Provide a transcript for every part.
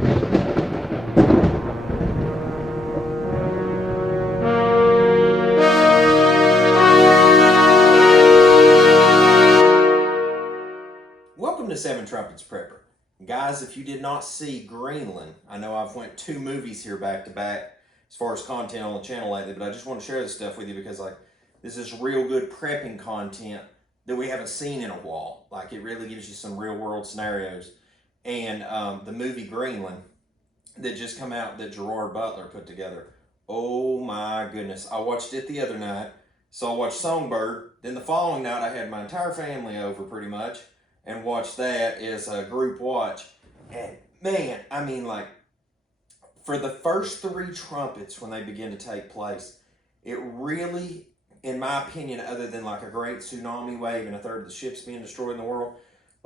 Welcome to Seven Trumpets Prepper. Guys, if you did not see Greenland, I know I've went 2 movies here back to back as far as content on the channel lately, but I just want to share this stuff with you because this is real good prepping content that we haven't seen in a while. It really gives you some real world scenarios. And the movie Greenland that just come out that Gerard Butler put together. Oh my goodness. I watched it the other night. So I watched Songbird. Then the following night I had my entire family over pretty much and watched that as a group watch. And man, for the first 3 trumpets when they begin to take place, it really, in my opinion, other than a great tsunami wave and a third of the ships being destroyed in the world,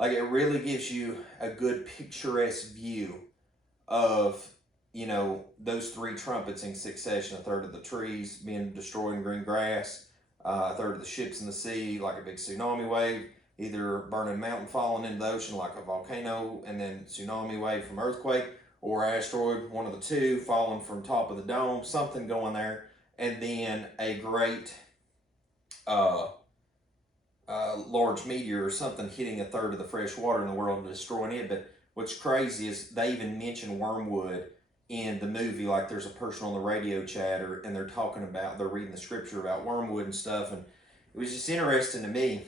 it really gives you a good picturesque view of, those 3 trumpets in succession. A third of the trees being destroyed in green grass, a third of the ships in the sea, like a big tsunami wave, either burning mountain falling into the ocean like a volcano, and then tsunami wave from earthquake, or asteroid, one of the 2, falling from top of the dome, something going there, and then a great large meteor or something hitting a third of the fresh water in the world and destroying it. But what's crazy is they even mention wormwood in the movie. There's a person on the radio chatter and they're reading the scripture about wormwood and stuff. And it was just interesting to me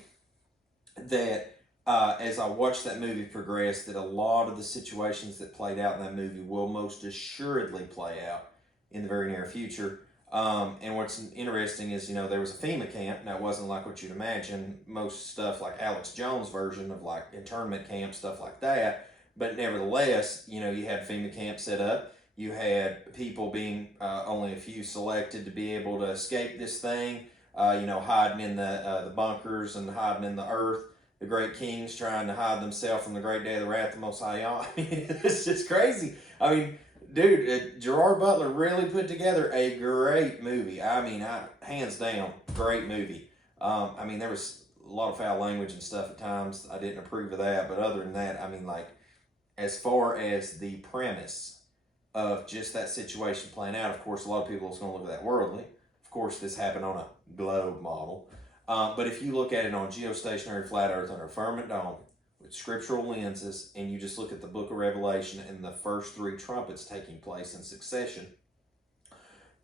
that as I watched that movie progress, that a lot of the situations that played out in that movie will most assuredly play out in the very near future. And what's interesting is, there was a FEMA camp, and that wasn't like what you'd imagine. Most stuff like Alex Jones' version of internment camp, stuff like that. But nevertheless, you had FEMA camp set up. You had people being only a few selected to be able to escape this thing, hiding in the bunkers and hiding in the earth. The great kings trying to hide themselves from the great day of the wrath of the Most High. It's just crazy. Dude, Gerard Butler really put together a great movie. Hands down, great movie. There was a lot of foul language and stuff at times. I didn't approve of that, but other than that, as far as the premise of just that situation playing out, of course, a lot of people are going to look at that worldly. Of course, this happened on a globe model. But if you look at it on geostationary flat earth under a firmament dome with scriptural lenses, and you just look at the book of Revelation and the first 3 trumpets taking place in succession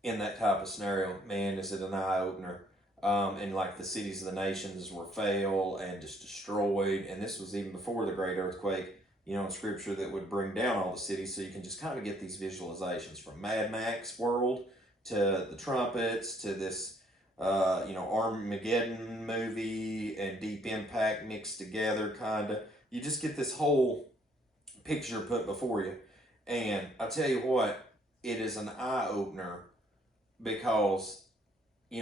in that type of scenario, man, is it an eye-opener. And the cities of the nations were fell and just destroyed. And this was even before the great earthquake, in scripture that would bring down all the cities. So you can just kind of get these visualizations from Mad Max world to the trumpets to this Armageddon movie and Deep Impact mixed together, kind of. You just get this whole picture put before you. And I tell you what, it is an eye-opener because,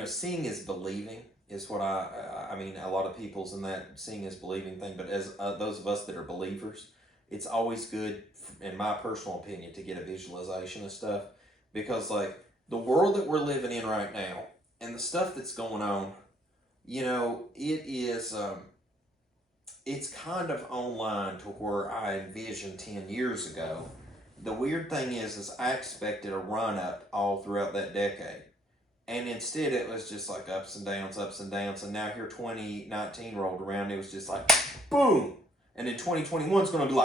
seeing is believing is what a lot of people's in that seeing is believing thing. But as those of us that are believers, it's always good, in my personal opinion, to get a visualization of stuff. Because, the world that we're living in right now, and the stuff that's going on, it is, it's kind of online to where I envisioned 10 years ago. The weird thing is I expected a run-up all throughout that decade. And instead it was just ups and downs, ups and downs. And now here 2019 rolled around, it was just boom! And then 2021 is going to be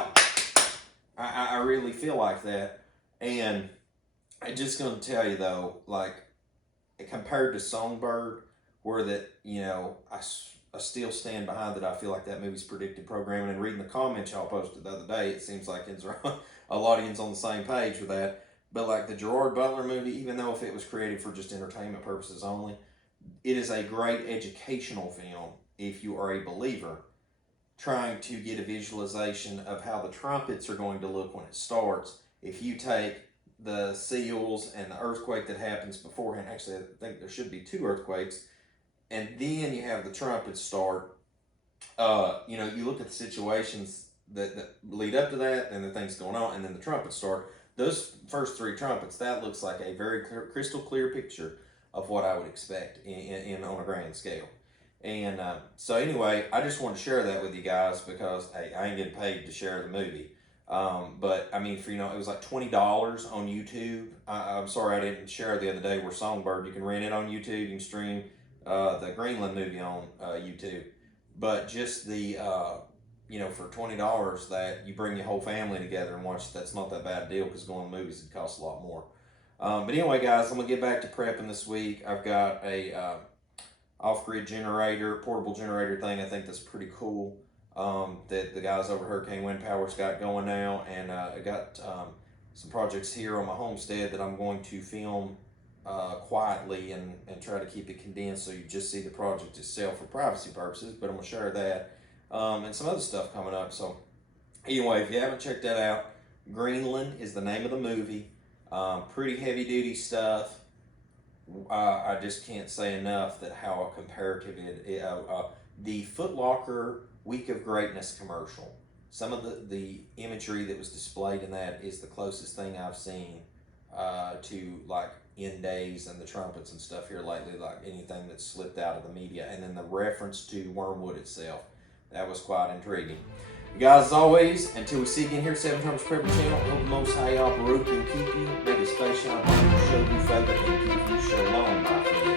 I really feel like that. And I'm just going to tell you though, compared to Songbird, where that, I still stand behind that. I feel like that movie's predictive programming, and reading the comments y'all posted the other day, it seems like it's a lot of you on the same page with that. But the Gerard Butler movie, even though if it was created for just entertainment purposes only, it is a great educational film if you are a believer trying to get a visualization of how the trumpets are going to look when it starts. If you take the seals and the earthquake that happens beforehand, actually I think there should be 2 earthquakes, and then you have the trumpets start. You look at the situations that lead up to that, and the things going on, and then the trumpets start. Those first 3 trumpets, that looks like a very crystal clear picture of what I would expect in on a grand scale. And so anyway, I just wanted to share that with you guys because, hey, I ain't getting paid to share the movie. But I mean, for it was like $20 on YouTube. I'm sorry I didn't share the other day where Songbird, you can rent it on YouTube. You can stream the Greenland movie on YouTube. But just the for $20 that you bring your whole family together and watch, that's not that bad a deal, because going to movies, it costs a lot more. But anyway, guys, I'm gonna get back to prepping this week. I've got a off-grid generator, portable generator thing. I think that's pretty cool. That the guys over Hurricane Wind Power's got going now, and I got some projects here on my homestead that I'm going to film quietly and try to keep it condensed, so you just see the project itself for privacy purposes. But I'm gonna share that and some other stuff coming up. So anyway, if you haven't checked that out, Greenland is the name of the movie. Pretty heavy duty stuff. I just can't say enough that how comparative it is. The Foot Locker Week of Greatness commercial, some of the imagery that was displayed in that is the closest thing I've seen to like End Days and the Trumpets and stuff here lately, like anything that's slipped out of the media. And then the reference to Wormwood itself, that was quite intriguing. Guys, as always, until we see you again here at 7 Times Prepper Channel, hope the Most High Yah Baruch and keep you, make His face shine upon you, show you favor, and keep you shalom, my friends.